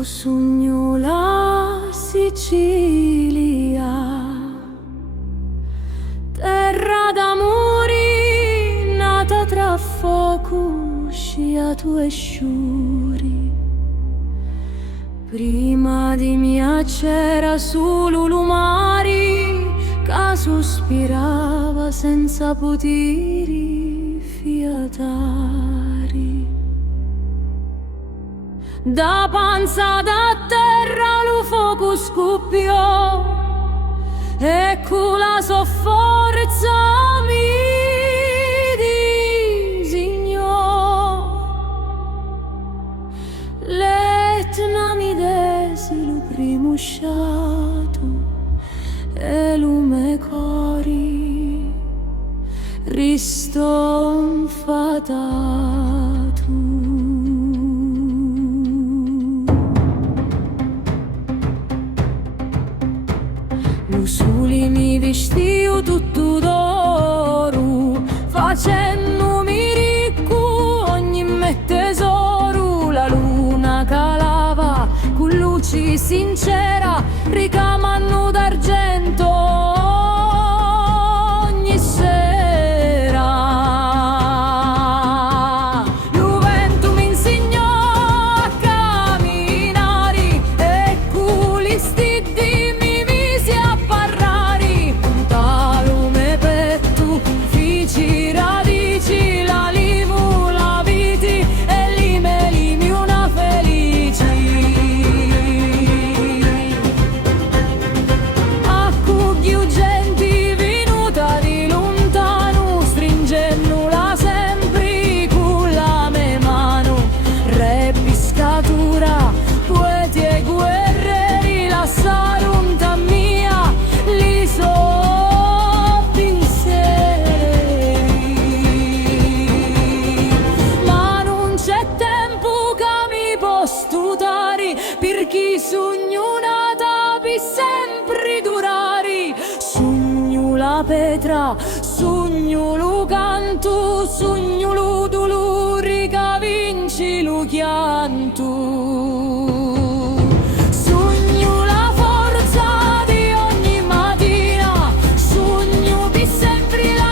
Io sogno la Sicilia, terra d'amori, nata tra fuoco, sciato e sciuri. Prima di mia c'era solo l'umari, che sospirava senza poteri fiatari. Da panza da terra lo fuoco scoppiò e con la sua forza mi disegnò l'Etna mi dese lo primo sciato e lume cori ristonfatato. Suli mi vestiu tutto d'oro, facendomi ricco ogni me tesoro. La luna calava con luci sincera, ricamando d'argento ogni sera. Lo vento mi insegnò a camminare e con gli stidi perché sogno nata per sempre durare. Sogno la petra, sogno lo canto, sogno lo dolore che vince lo chianto. Sogno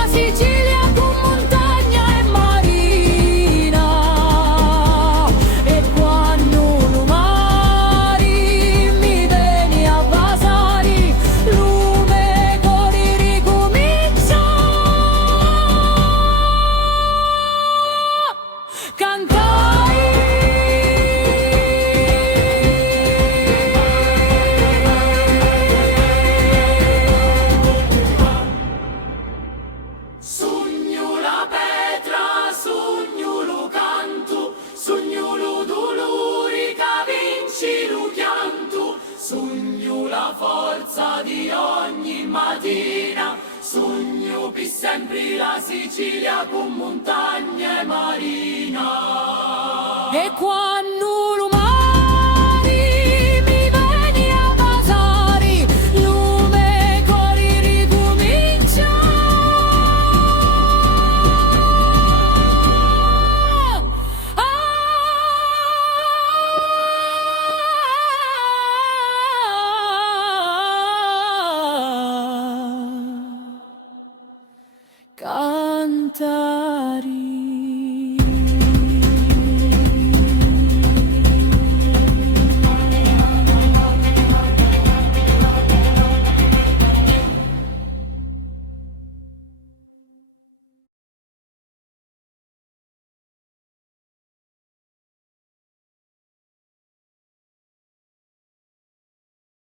la forza di ogni mattina, sogno per sempre la Sicilia con montagne e marina. E quando